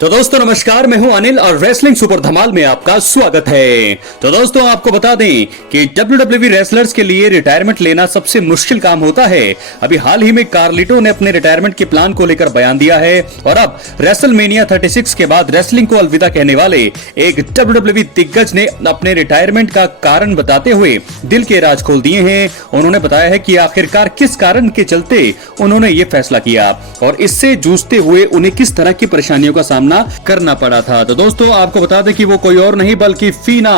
तो दोस्तों नमस्कार, मैं हूं अनिल और रेसलिंग सुपर धमाल में आपका स्वागत है। तो दोस्तों आपको बता दें कि WWE रेसलर्स के लिए रिटायरमेंट लेना सबसे मुश्किल काम होता है। अभी हाल ही में कार्लिटो ने अपने रिटायरमेंट के प्लान को लेकर बयान दिया है और अब रेसलमेनिया 36 के बाद रेसलिंग को अलविदा कहने वाले एक WWE दिग्गज ने अपने रिटायरमेंट का कारण बताते हुए दिल के राज खोल दिए हैं। उन्होंने बताया है कि आखिरकार किस कारण के चलते उन्होंने ये फैसला किया और इससे जूझते हुए उन्हें किस तरह की परेशानियों का सामना करना पड़ा था। तो दोस्तों आपको बता दें कि वो कोई और नहीं बल्कि फीना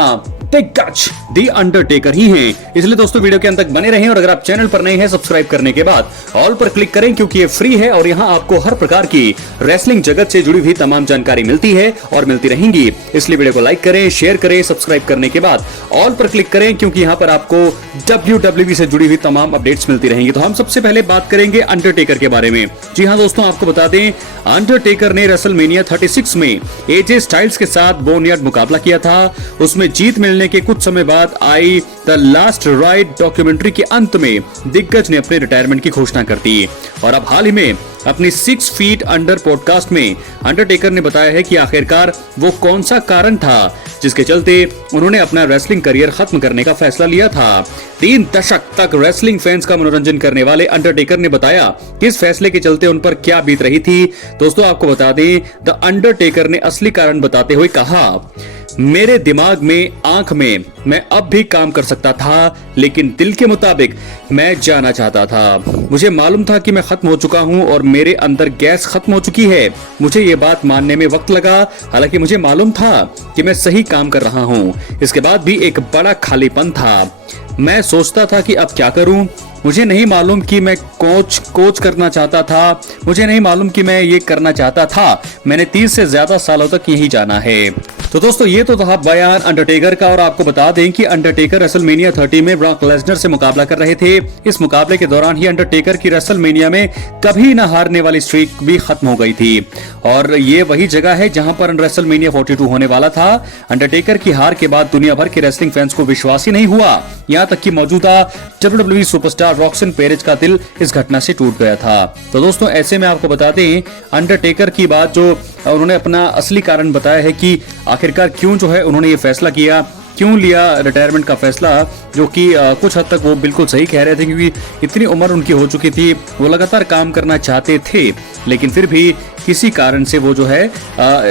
दिग्गज दी अंडरटेकर ही हैं। इसलिए दोस्तों वीडियो के अंत तक बने रहें और अगर आप चैनल पर नए हैं सब्सक्राइब करने के बाद ऑल पर क्लिक करें क्योंकि ये फ्री है और यहाँ आपको हर प्रकार की रेसलिंग जगत से जुड़ी हुई तमाम जानकारी मिलती है और मिलती रहेंगी। इसलिए वीडियो को लाइक करें, शेयर करें, सब्सक्राइब करने के बाद ऑल पर क्लिक करें क्योंकि यहाँ पर आपको WWE से जुड़ी हुई तमाम अपडेट्स मिलती रहेंगी। तो हम सबसे पहले बात करेंगे अंडरटेकर के बारे में। जी हाँ दोस्तों, आपको बता दें अंडरटेकर ने रेसलमेनिया 36 में एजे स्टाइल्स के साथ बोनयार्ड मुकाबला किया था। उसमें जीत मिलने के कुछ समय बाद I the last ride documentary के अंत में दिग्गज ने अपने रिटायरमेंट की घोषणा कर दी और अब हाल ही में अपनी 6 फीट अंडर पॉडकास्ट में अंडरटेकर ने बताया है कि आखिरकार वो कौन सा कारण था जिसके चलते उन्होंने अपना रेसलिंग करियर खत्म करने का फैसला लिया था। 3 दशक तक रेसलिंग फैंस का मनोरंजन करने वाले अंडरटेकर ने बताया कि इस फैसले के चलते उन पर क्या बीत रही थी। दोस्तों आपको बता दें द अंडरटेकर ने असली कारण बताते हुए कहा, मेरे दिमाग में, आंख में मैं अब भी काम कर सकता था लेकिन दिल के मुताबिक मैं जाना चाहता था। मुझे मालूम था कि मैं खत्म हो चुका हूं और मेरे अंदर गैस खत्म हो चुकी है। मुझे ये बात मानने में वक्त लगा, हालांकि मुझे मालूम था कि मैं सही काम कर रहा हूं। इसके बाद भी एक बड़ा खालीपन था। मैं सोचता था कि अब क्या करूं। मुझे नहीं मालूम कि मैं कोच करना चाहता था। मुझे नहीं मालूम कि मैं ये करना चाहता था। मैंने 30 से ज्यादा सालों तक यही जाना है। तो दोस्तों ये तो था बयान अंडरटेकर का और आपको बता दें कि अंडरटेकर रेसलमेनिया 30 में ब्रॉक लेसनर से मुकाबला कर रहे थे। इस मुकाबले के दौरान ही अंडरटेकर की रेसलमेनिया में कभी न हारने वाली स्ट्रीक भी खत्म हो गई थी और ये वही जगह है जहां पर रेसलमेनिया 42 होने वाला था। अंडरटेकर की हार के बाद दुनिया भर के रेसलिंग फैंस को विश्वास ही नहीं हुआ, यहाँ तक कि मौजूदा WWE सुपरस्टार रॉक्सन पेरेज का दिल इस घटना से टूट गया था। तो दोस्तों ऐसे में आपको बता दें अंडरटेकर की बात जो उन्होंने अपना असली कारण बताया है कि आखिरकार क्यों जो है उन्होंने ये फैसला किया, क्यों लिया रिटायरमेंट का फैसला, जो कि कुछ हद तक वो बिल्कुल सही कह रहे थे क्योंकि इतनी उम्र उनकी हो चुकी थी। वो लगातार काम करना चाहते थे लेकिन फिर भी किसी कारण से वो जो है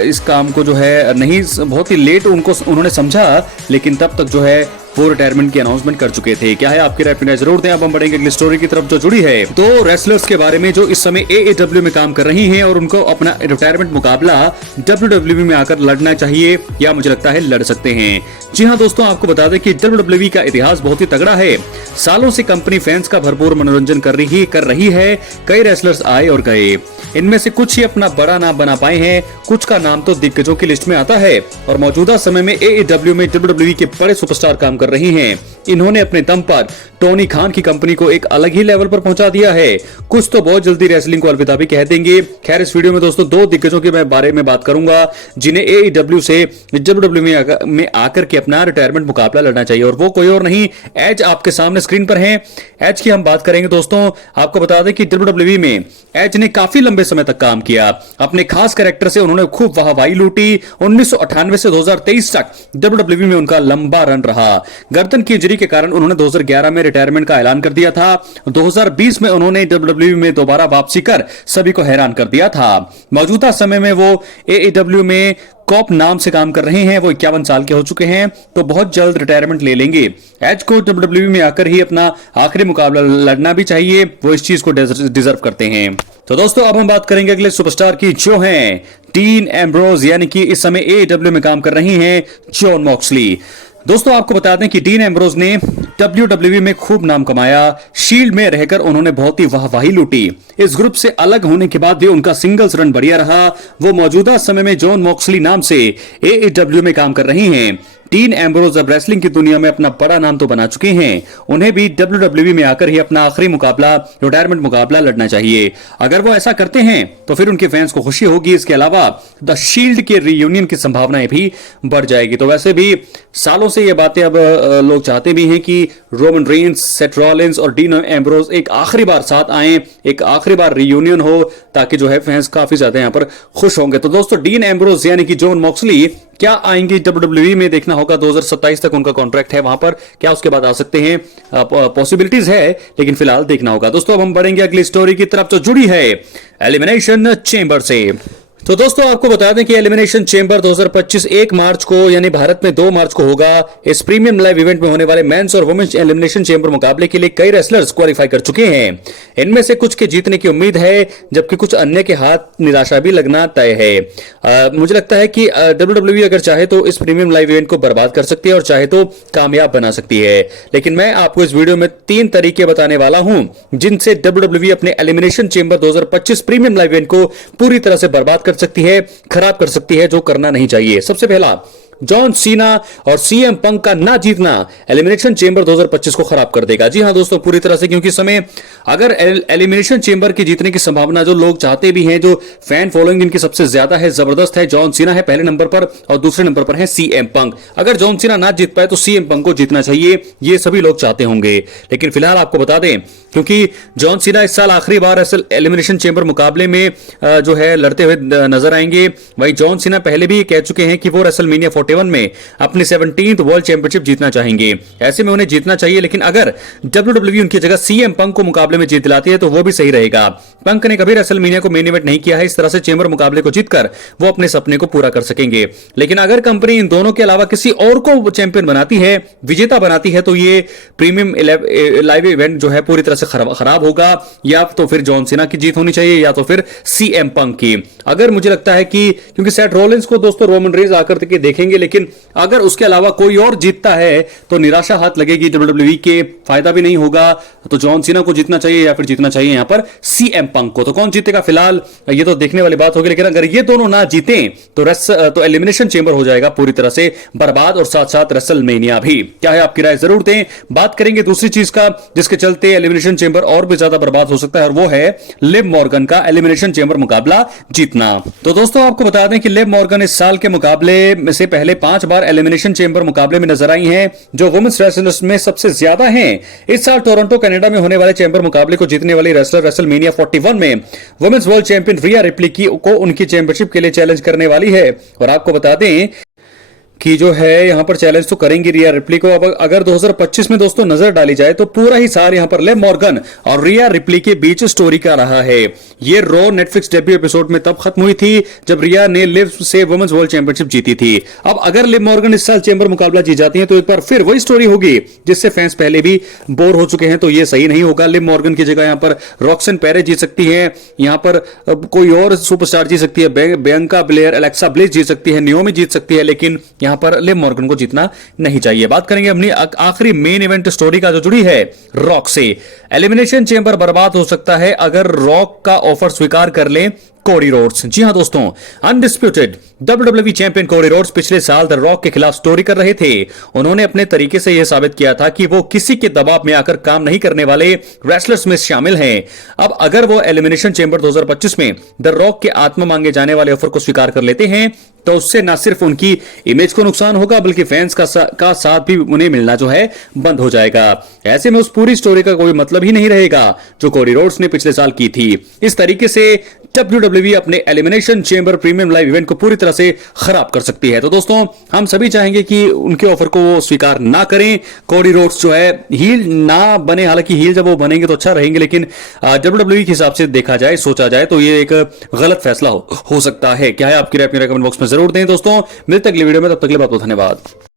इस काम को जो है नहीं, बहुत ही लेट उन्होंने समझा लेकिन तब तक जो है वो रिटायरमेंट की अनाउंसमेंट कर चुके थे। क्या है आपकी राय जरूर दें। अब हम बढ़ेंगे अगली स्टोरी की तरफ जो जुड़ी है तो रेसलर्स के बारे में जो इस समय AEW में काम कर रही हैं और उनको अपना रिटायरमेंट मुकाबला WWE में आकर लड़ना चाहिए या मुझे लगता है लड़ सकते हैं। जी हाँ दोस्तों, आपको बता दें कि WWE का इतिहास बहुत ही तगड़ा है। सालों से कंपनी फैंस का भरपूर मनोरंजन कर रही है। कई रेसलर्स आए और गए, इनमें से कुछ ही अपना बड़ा नाम बना पाए हैं, कुछ का नाम तो दिग्गजों की लिस्ट में आता है और मौजूदा समय में AEW में WWE के बड़े सुपरस्टार काम कर रही हैं। इन्होंने अपने दम पर टोनी खान की कंपनी को एक अलग ही लेवल पर पहुंचा दिया है। कुछ तो बहुत जल्दी रेसलिंग को अलविदा भी कह देंगे। खैर इस वीडियो में दोस्तों 2 दिग्गजों के बारे में बात करूंगा जिन्हें AEW से WWE में आकर के अपना रिटायरमेंट मुकाबला लड़ना चाहिए और वो कोई और नहीं, एज आपके सामने स्क्रीन पर है। एज की हम बात करेंगे दोस्तों। आपको बता दें कि WWE में एज ने काफी लंबे समय तक काम किया। अपने खास कैरेक्टर से उन्होंने खूब वाहवाही लूटी। 1998 से 2023 तक WWE में उनका लंबा रन रहा। गर्दन की इंजरी के कारण उन्होंने 2011 में रिटायरमेंट का ऐलान कर दिया था। 2020 में उन्होंने WWE में दोबारा वापसी कर सभी को हैरान कर दिया था। मौजूदा समय में वो AEW में कॉप नाम से काम कर रहे हैं। वो 51 साल के हो चुके हैं तो बहुत जल्द रिटायरमेंट ले लेंगे। एज को WWE में आकर ही अपना आखिरी मुकाबला लड़ना भी चाहिए, वो इस चीज को डिजर्व करते हैं। तो दोस्तों अब हम बात करेंगे अगले सुपरस्टार की जो हैं डीन एम्ब्रोज, यानी कि इस समय AEW में काम कर रही हैं जॉन मॉक्सली। दोस्तों आपको बता दें कि डीन एम्ब्रोज ने WWE में खूब नाम कमाया। शील्ड में रहकर उन्होंने बहुत ही वाहवाही लूटी। इस ग्रुप से अलग होने के बाद भी उनका सिंगल्स रन बढ़िया रहा। वो मौजूदा समय में जॉन मॉक्सली नाम से AEW में काम कर रही हैं। डीन एम्ब्रोज अब रेसलिंग की दुनिया में अपना बड़ा नाम तो बना चुके हैं। उन्हें भी WWE में आकर ही अपना आखिरी मुकाबला, रिटायरमेंट मुकाबला लड़ना चाहिए। अगर वो ऐसा करते हैं तो फिर उनके फैंस को खुशी होगी। इसके अलावा द शील्ड के रीयूनियन की संभावनाएं भी बढ़ जाएगी। तो वैसे भी सालों से ये बातें अब लोग चाहते भी हैं कि रोमन रेंस, सेथ रॉलिंस और डीन एम्ब्रोज एक आखिरी बार साथ आए, एक आखिरी बार रीयूनियन हो, ताकि जो है फैंस काफी ज्यादा यहां पर खुश होंगे। तो दोस्तों डीन एम्ब्रोज यानी कि जॉन मॉक्सली क्या आएंगे WWE में, देखना होगा। 2027 तक उनका कॉन्ट्रैक्ट है, वहां पर क्या उसके बाद आ सकते हैं, पॉसिबिलिटीज है, लेकिन फिलहाल देखना होगा। दोस्तों अब हम बढ़ेंगे अगली स्टोरी की तरफ जो जुड़ी है एलिमिनेशन चेंबर से। तो दोस्तों आपको बता दें कि एलिमिनेशन चेंबर 2025 1 मार्च को यानी भारत में 2 मार्च को होगा। इस प्रीमियम लाइव इवेंट में होने वाले मेंस और वुमेन्स एलिमिनेशन चेंबर मुकाबले के लिए कई रेसलर्स क्वालिफाई कर चुके हैं। इनमें से कुछ के जीतने की उम्मीद है, जबकि कुछ अन्य के हाथ निराशा भी लगना तय है। मुझे लगता है कि WWE अगर चाहे तो इस प्रीमियम लाइव इवेंट को बर्बाद कर सकती है और चाहे तो कामयाब बना सकती है। लेकिन मैं आपको इस वीडियो में 3 तरीके बताने वाला हूं जिनसे WWE अपने elimination chamber 2025 premium live event को पूरी तरह से बर्बाद कर सकती है, खराब कर सकती है, जो करना नहीं चाहिए। सबसे पहला, जॉन सीना और सीएम पंक का ना जीतना एलिमिनेशन चेंबर 2025 को खराब कर देगा। जी हां दोस्तों, पूरी तरह से, क्योंकि समय अगर एलिमिनेशन चेंबर की जीतने की संभावना जो लोग चाहते भी हैं, जो फैन फॉलोइंग इनकी सबसे ज्यादा है, जबरदस्त है, जॉन सीना है पहले नंबर पर और दूसरे नंबर पर है सीएम पंक। अगर जॉन सीना ना जीत पाए तो सीएम पंक को जीतना चाहिए, ये सभी लोग चाहते होंगे। लेकिन फिलहाल आपको बता दें, क्योंकि जॉन सीना इस साल आखिरी बार एलिमिनेशन चेंबर मुकाबले में जो है लड़ते हुए नजर आएंगे। वहीं जॉन सीना पहले भी कह चुके हैं कि वो रेसलमेनिया 41 में अपनी 17th वर्ल्ड चैंपियनशिप जीतना चाहेंगे। ऐसे में उन्हें जीतना चाहिए, लेकिन अगर WWE उनकी जगह सीएम पंक को मुकाबले में जीत दिलाती है तो वो भी सही रहेगा। पंक ने कभी रेसलमेनिया को मेन इवेंट नहीं किया है, इस तरह से चेंबर मुकाबले को जीतकर वो अपने सपने को पूरा कर सकेंगे। लेकिन अगर कंपनी इन दोनों के अलावा किसी और को चैंपियन बनाती है, विजेता बनाती है, तो ये प्रीमियम लाइव इवेंट जो है पूरी तरह से खराब होगा। या तो फिर जॉन सीना की जीत होनी चाहिए या तो फिर सीएम पंक की। अगर मुझे लगता है कि क्योंकि सेथ रॉलिंस को दोस्तों रोमन रेंस आकर के देखेंगे, लेकिन अगर उसके अलावा कोई और जीतता है तो निराशा हाथ लगेगी WWE के, फायदा भी नहीं होगा। तो जॉन सीना को जीतना चाहिए या फिर जीतना चाहिए यहां पर सीएम पंक को। तो कौन जीतेगा फिलहाल ये तो देखने वाली बात होगी, लेकिन अगर ये दोनों ना जीते तो एलिमिनेशन चेंबर हो जाएगा पूरी तरह से बर्बाद, और साथ साथ रेसलमेनिया भी। क्या है आपकी राय, जरूर दें। बात करेंगे दूसरी चीज का जिसके चलते एलिमिनेशन चेंबर और भी ज्यादा बर्बाद हो सकता है, और वो है लिव मॉर्गन का एलिमिनेशन चेंबर मुकाबला जीतना। तो दोस्तों आपको बता दें कि लिव मॉर्गन इस साल के मुकाबले में से पहले 5 बार एलिमिनेशन चेंबर मुकाबले में नजर आई हैं, जो वुमेन्स रेसलर्स में सबसे ज्यादा हैं। इस साल टोरंटो कनाडा में होने वाले चेंबर मुकाबले को जीतने वाली रेसलर रेसलमेनिया 41 में women's world champion Rhea Ripley को उनकी चैंपियनशिप के लिए चैलेंज करने वाली है। और आपको बता दें कि जो है यहां पर चैलेंज तो करेंगी रिया रिप्ली को। अब अगर 2025 में दोस्तों नजर डाली जाए तो पूरा ही साल यहां पर लिव मॉर्गन और रिया रिप्ली के बीच स्टोरी का रहा है। ये रॉ नेटफ्लिक्स डेब्यू एपिसोड में तब खत्म हुई थी जब रिया ने लिव से वुमेन्स वर्ल्ड चैंपियनशिप जीती थी। अब अगर लिव मॉर्गन इस साल चैंबर मुकाबला जीत जाती है तो एक बार फिर वही स्टोरी होगी जिससे फैंस पहले भी बोर हो चुके हैं, तो ये सही नहीं होगा। लिव मॉर्गन की जगह यहां पर रॉक्सन पेरे जीत सकती है, यहां पर कोई और सुपरस्टार जीत सकती है, बियांका ब्लेयर, एलेक्सा ब्लिस जीत सकती है, नियोमी जीत सकती है, लेकिन यहां पर लिव मॉर्गन को जीतना नहीं चाहिए। बात करेंगे अपनी आखिरी मेन इवेंट स्टोरी का जो जुड़ी है रॉक से। एलिमिनेशन चेंबर बर्बाद हो सकता है अगर रॉक का ऑफर स्वीकार कर ले कोडी रोड्स। जी हां दोस्तों, undisputed WWE champion Cody Rhodes पिछले साल द रॉक के खिलाफ स्टोरी कर रहे थे। उन्होंने अपने तरीके से यह साबित किया था कि वो किसी के दबाव में आकर काम नहीं करने वाले रेसलर्स में शामिल हैं। अब अगर वो एलिमिनेशन चैंबर 2025 में द रॉक के आत्मा मांगे जाने वाले ऑफर को स्वीकार कर लेते हैं तो उससे न सिर्फ उनकी इमेज को नुकसान होगा बल्कि फैंस का साथ भी उन्हें मिलना जो है बंद हो जाएगा। ऐसे में उस पूरी स्टोरी का कोई मतलब ही नहीं रहेगा जो कोडी रोड्स ने पिछले साल की थी। इस तरीके से WWE अपने elimination chamber premium live event को पूरी तरह से खराब कर सकती है। तो दोस्तों हम सभी चाहेंगे कि उनके ऑफर को वो स्वीकार ना करें। कोडी रोड्स जो है हील ना बने, हालांकि हील जब वो बनेंगे तो अच्छा रहेंगे, लेकिन WWE के हिसाब से देखा जाए, सोचा जाए तो ये एक गलत फैसला हो सकता है। क्या है आपकी राय, अपनी कमेंट बॉक्स में जरूर दें। दोस्तों मिलते अगले वीडियो में, तब तक के लिए बहुत बहुत धन्यवाद।